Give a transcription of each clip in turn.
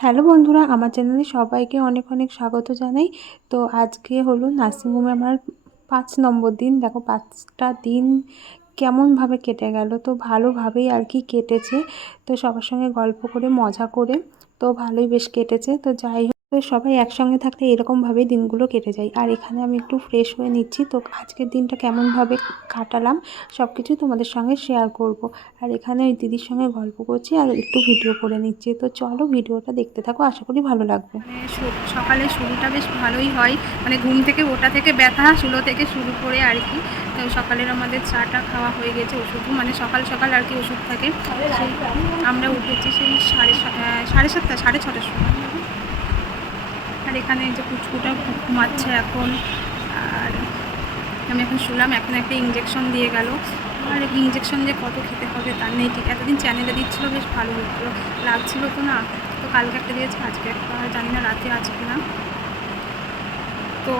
Hello বন্ধুরা, আমার চ্যানেলে সবাইকে অনেক অনেক স্বাগত জানাই। তো আজকে হলো নার্সিংহোমে আমার পাঁচ নম্বর দিন। দেখো, পাঁচটা দিন কেমনভাবে কেটে গেল, তো ভালোভাবেই আর কি কেটেছে। তো সবার সঙ্গে গল্প করে, মজা করে, তো ভালোই বেশ কেটেছে। তো যাই তো সবাই একসঙ্গে থাকলে এরকমভাবেই দিনগুলো কেটে যায়। আর এখানে আমি একটু ফ্রেশ হয়ে নিচ্ছি। তো আজকের দিনটা কেমনভাবে কাটালাম সব কিছু তোমাদের সঙ্গে শেয়ার করব। আর এখানে ওই দিদির সঙ্গে গল্প করছি আর একটু ভিডিও করে নিচ্ছি। তো চলো ভিডিওটা দেখতে থাকো, আশা করি ভালো লাগবে। সকালে শুরুটা বেশ ভালোই হয়। মানে ঘুম থেকে, ওটা থেকে ব্যথা শুলো থেকে শুরু করে আর কি। সকালের আমাদের চাটা খাওয়া হয়ে গেছে ওষুধও। মানে সকাল সকাল আর কি ওষুধ থাকে। আমরা উঠেছি সেই সাড়ে সাড়ে সাতটা, সাড়ে ছটার সময়। আর এখানে যে কুচকুটা ঘুমাচ্ছে এখন। আর আমি এখন শুনলাম এখন একটা ইঞ্জেকশন দিয়ে গেল। আর ইঞ্জেকশন যে কত খেতে হবে তার নেই, ঠিক এতদিন চ্যানেলে দিচ্ছিল, বেশ ভালো হতো লাগছিল তো না, তো কালকে একটা দিয়েছে, আজকে একটা, জানি না রাতে আছে কি না তো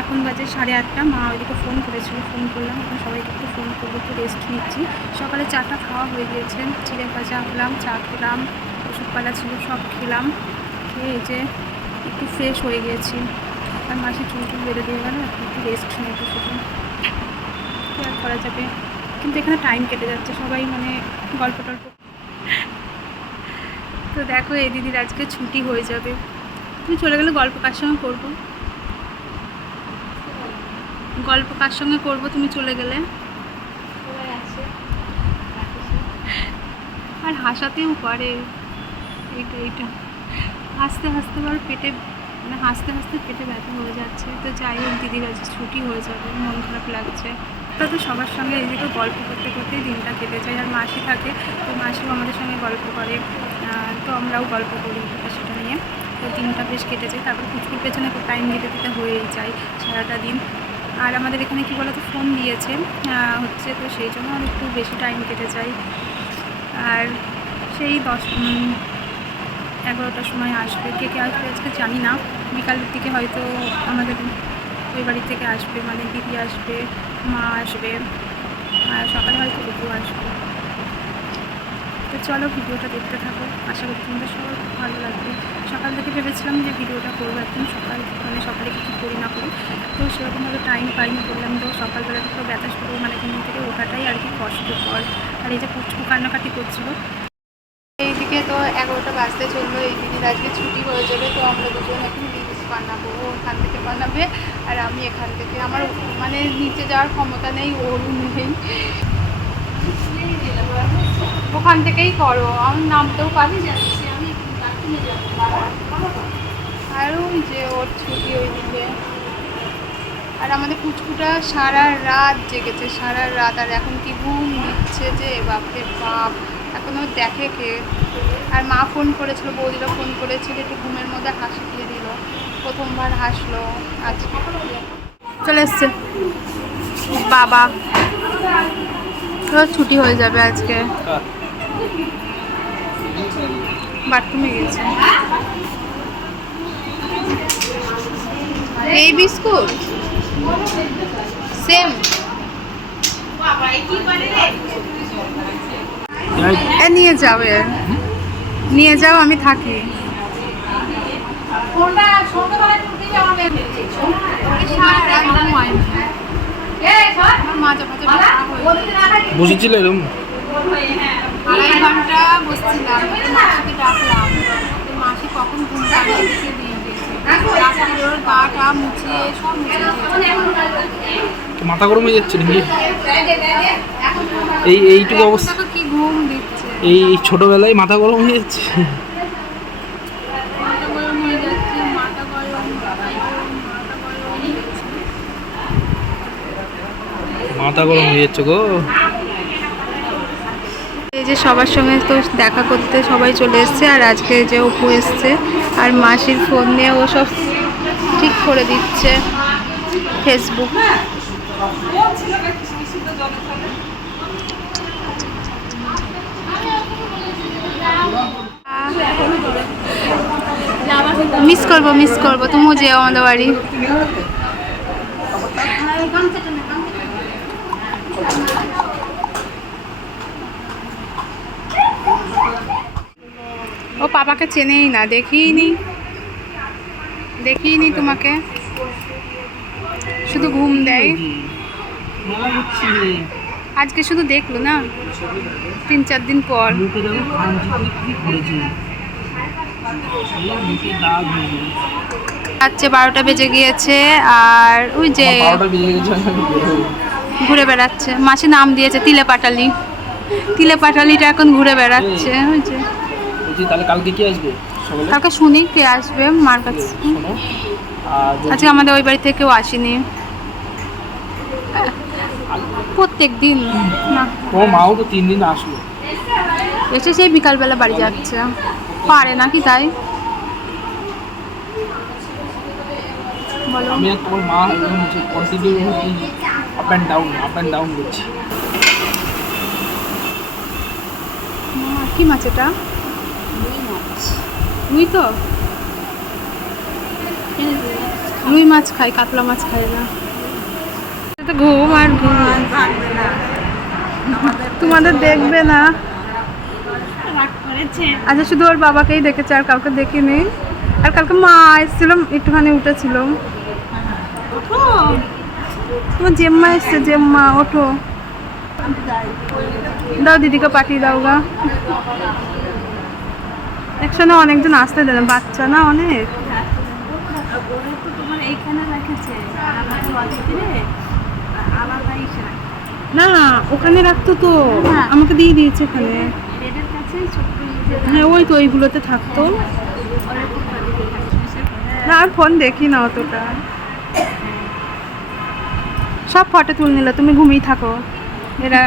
এখন বাজে সাড়ে আটটা, মা ওইদিকে ফোন করেছিল ফোন করলাম, এখন সবাইকে একটু ফোন করব, একটু রেস্ট নিচ্ছি। সকালে চাটা খাওয়া হয়ে গিয়েছে, চিড়ে ভাজা হলাম, চা খেলাম, ওষুধপালা ছিল, সব খেলাম। খেয়ে যে একটু ফ্রেশ হয়ে গিয়েছি আর মাসি চুল টুল বেড়ে দিয়ে গেল, একটু রেস্ট নেব শুধু কী আর করা যাবে? কিন্তু এখানে টাইম কেটে যাচ্ছে, সবাই মানে গল্প টল্প তো দেখো এই দিদির আজকে ছুটি হয়ে যাবে। তুমি চলে গেলে গল্প কার সঙ্গে করব? গল্প কার সঙ্গে করব তুমি চলে গেলে? আর হাসাতেও পারে। এইটা এইটা। হাসতে হাসতে আবার পেটে মানে হাসতে হাসতে পেটে ব্যথা হয়ে যাচ্ছে। তো যাই হোক, দিদির আজ ছুটি হয়ে যাবে, মন খারাপ লাগছে। তা তো সবার সঙ্গে এইদিকে গল্প করতে করতেই দিনটা কেটে যায়। আর মাসি থাকে, তো মাসিও আমাদের সঙ্গে গল্প করে। তো আমরাও গল্প করি সেটা নিয়ে। তো দিনটা বেশ কেটে যায়। তারপর কুচকুর পেছনে টাইম দিতে দিতে হয়েই যায় সারাটা দিন। আর আমাদের এখানে কী বলতো ফোন দিয়েছে। হচ্ছে তো সেই জন্য একটু বেশি টাইম কেটে যায়। আর সেই দশ এগারোটার সময় আসবে। কে কে আসবে আজকে জানি না। বিকালের দিকে হয়তো আমাদের ওই বাড়ি থেকে আসবে মানে দিদি আসবে, মা আসবে, আর সকালে হয়তো অপু আসবে। তো চলো ভিডিওটা দেখতে থাকো। আশা করি তোমাদের সবার খুব ভালো লাগবে। সকাল থেকে ভেবেছিলাম যে ভিডিওটা করব একদম সকাল মানে সকালে কী কী করি না করি। তো সেরকমভাবে টাইম পাইনি করলাম তো সকালবেলা থেকে ব্যথা শুরু মানে ঘুম থেকে ওঠাটাই আর কি কষ্টকর আর এই যে পুচকু কান্নাকাটি করছিল এইদিকে তো এগারোটা বাজতে চলল, এই দিদির আজকে ছুটি হয়ে যাবে, তো আমরা দুজন এখন রিলস বানাবো, ওখান থেকে বানাবে, আর আমি এখান থেকে। আমার মানে নিচে যাওয়ার ক্ষমতা নেই, ওর নেই। ওখান থেকেই করো আমি নামতেও পারি যাচ্ছি আমি আর ওই যে ওর ছুটি ওই দিকে আর আমাদের পুচকুটা সারা রাত জেগেছে, সারা রাত, আর এখন কি ঘুম দিচ্ছে যে, বাপরে বাপ। এখনও দেখে কে। আর মা ফোন করেছিল, বৌদিরা ফোন করেছিল, একটু ঘুমের মধ্যে হাসি দিয়ে দিল। প্রথমবার হাসলো, আজকে। চলে এসছে। বাবা। ছুটি হয়ে যাবে আজকে। বাথরুমে গেছে এই বিস্কুট? সেম। এ নিয়ে যাবে নিয়ে যাও আমি থাকি। বসেছিল এরকম আড়াই ঘণ্টা বসছিলাম। মাসি কখন ঘুম মাথা গরম হয়ে যাচ্ছে নাকি? এই এইটুকু অবস্থা। এই এই ছোটবেলায় মাথা গরম হয়ে যাচ্ছে। মাথা গরম হয়ে যাচ্ছে মাথা গরম মাথা গরম মাথা গরম মাথা গরম হয়ে যাচ্ছে গো এই যে সবার সঙ্গে তো দেখা করতে সবাই চলে এসছে, আর আজকে যে অপু এসছে, আর মাসির ফোন নিয়ে ও সব ঠিক করে দিচ্ছে ফেসবুক মিস করব মিস করব, তুমিও যেও আমাদের বাড়ি। ও পাপাকে চেনেই না দেখিনি দেখিনি তোমাকে। শুধু ঘুম দেয়। আজকে শুধু দেখল না? তিন চার দিন পর। আজকে বারোটা বেজে গিয়েছে আর ওই যে। ঘুরে বেড়াচ্ছে। মাসি নাম দিয়েছে তিলে পাটালি তিলে পাটালিটা এখন ঘুরে বেড়াচ্ছে ওই যে। বলছি তাহলে কালকে কি আসবে? সকালে? কালকে শুনি কে আসবে মার কাছে। শোনো। আর আজকে আমাদের ওই বাড়ি থেকেও আসেনি। প্রত্যেক দিন না। তোমার মাও তো তিন দিন আসলো। এসে সেই বিকালবেলা বাড়ি যাচ্ছে। পারে নাকি তাই? বলো। আমি আর তোমার মা continue up and down up and down করছি। কি মাছ এটা? রুই তো? রুই মাছ খাই, কাতলা মাছ খাই না। ঘুম আর তোমাদের দেখবে না। আচ্ছা শুধু ওর বাবাকেই দেখেছে, আর কাউকে দেখিনি। আর কালকে মা এসেছিলাম একটুখানি উঠেছিল। তোমার জেম্মা এসছে, জেম্মা, ওঠো। দাও দিদিকে পাঠিয়ে দাও গা। একসঙ্গে অনেকজন আসতে দেন, বাচ্চা না অনেক? না, ওখানে রাখতো তো। আমাকে দিয়ে দিয়েছে ওখানে। হ্যাঁ ওই তো ওইগুলোতে থাকতো। না, আর ফোন দেখি না অতটা। সব ফটো তুলে নিল, তুমি ঘুমিয়ে থাকো। এরা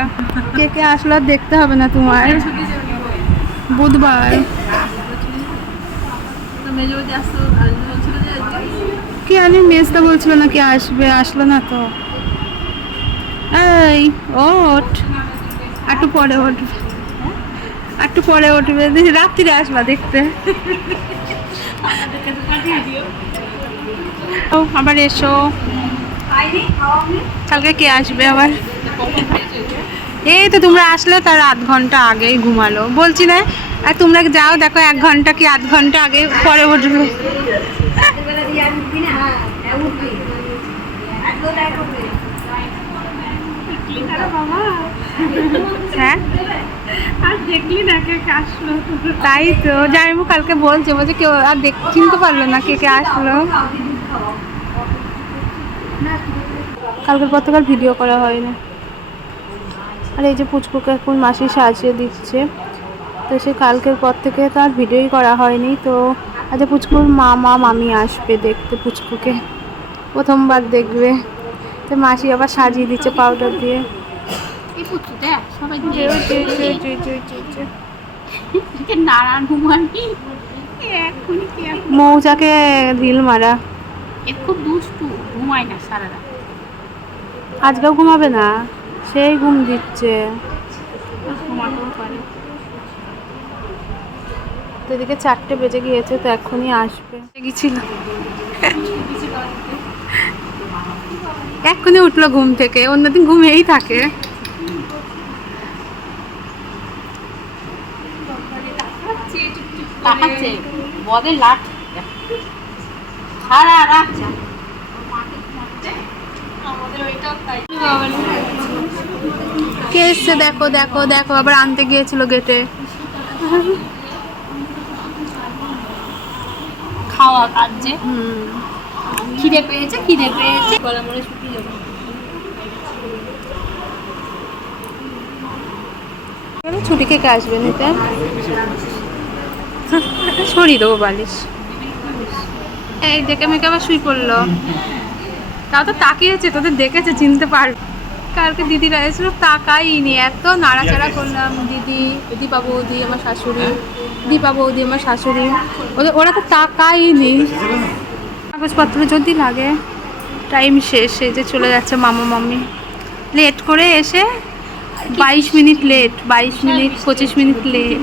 কে কে আসলো দেখতে হবে না তোমার বুধবার তো মেজবতী আসতো আর বলছিল যে কি আমি মেজদা বলছিল না কি আসবে? আসলো না তো। এই, ওঠ। একটু পরে উঠবে একটু পরে উঠবে। রাত্রিরে আসবা দেখতে। আবার এসো। কালকে কে আসবে আবার? এই তো তোমরা আসলে তার আধ ঘণ্টা আগেই ঘুমালো। বলছি না আর তোমরা যাও, দেখো এক ঘণ্টা কি আধ ঘণ্টা আগে পরে উঠবে। হ্যাঁ? তাই তো জাইমু কালকে বলছে বলছে কেউ আর দেখ, চিনতে পারল না কে কে আসলো। কালকের আর ভিডিও করা হয় না আর এই যে পুচকুকে এখন মাসি সাজিয়ে দিচ্ছে। তো সে কালকের পর থেকে তো আর ভিডিওই করা হয়নি। তো আচ্ছা পুচকুর মামা মামি আসবে দেখতে পুচকুকে। প্রথমবার দেখবে। তো মাসি আবার সাজিয়ে দিচ্ছে পাউডার দিয়ে। মৌচাকে ঢিল মারা। খুব আজকেও ঘুমাবে না সেই ঘুম দিচ্ছে। ঘুমাতেও পারে। তো এদিকে চারটে বেজে গিয়েছে তো এখনই আসবে। গেছিল এক্ষুনি উঠল ঘুম থেকে অন্যদিন ঘুমিয়েই থাকে। বদের লাট সারা রাত কে এসছে? দেখো দেখো দেখো আবার আনতে গিয়েছিল গেটে খাওয়া কাজে হুম। খিদে পেয়েছে খিদে পেয়েছে। গলা মরে শুকিয়ে যাবে। ছুটি থেকে আসবে নিতে? সরিয়ে দেবো বালিশ। এই দেখে মেকে আবার শুই পড়ল। তাও তো তাকিয়েছে তোদের দেখেছে চিনতে পারবে। কালকে দিদিরা এসেছিল তাকাইনি এত নাড়াচাড়া করলাম। দিদি দীপা বৌদি আমার শাশুড়ি দীপা বৌদি আমার শাশুড়ি। ওদের ওরা তো তাকাইনি। কাগজপত্র যদি লাগে টাইম শেষ এই যে চলে যাচ্ছে মামা মাম্মি। লেট করে এসে বাইশ মিনিট লেট বাইশ মিনিট পঁচিশ মিনিট লেট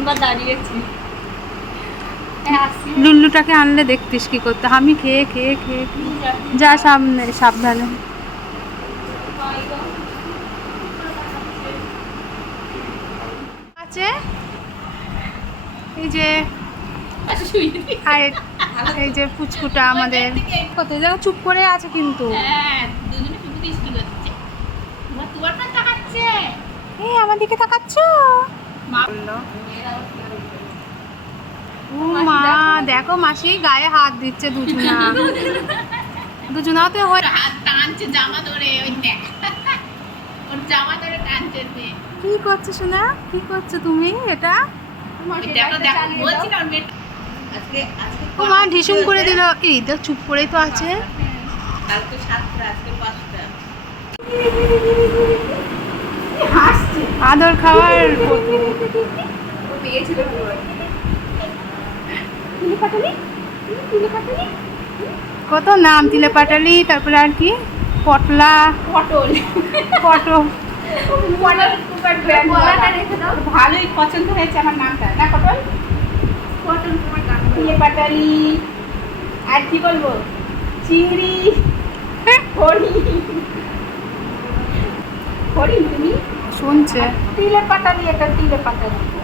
হ্যাঁ লুল্লুটাকে আনলে দেখতিস কি করতে? আমি খেয়ে খেয়ে খেয়ে খেয়ে। যা সামনে সাবধানে। আছে এই যে আর, এই যে পুচকুটা আমাদের। কত? চুপ করে আছে কিন্তু। এই আমার দিকে তাকাচ্ছ? মা, দেখো মাসি গায়ে হাত দিচ্ছে দুজনা। দুজনাতে হয়ে হাত টানছে, জামা ধরে, ওই দেখ। ওর জামা ধরে টানছে কি করছ শোনা কি করছ তুমি? এটা? মা ঢিসুম করে দিল। এই দেখ চুপ করেই তো আছে। কালকে সাতটা আজকে পাঁচটা। আদর খাওয়ার কত নাম? তিলে পাটালি তারপরে আর কি? পটলা। পটল। পটল। ভালোই পছন্দ হয়েছে আমার নামটা। না পটল? পটল তোমার নাম পাটালি। আর কি বলব? চিংড়ি। হরি। হরি তুমি? শুনছে। তিলে পাটালি একটা তিলে পাটালি।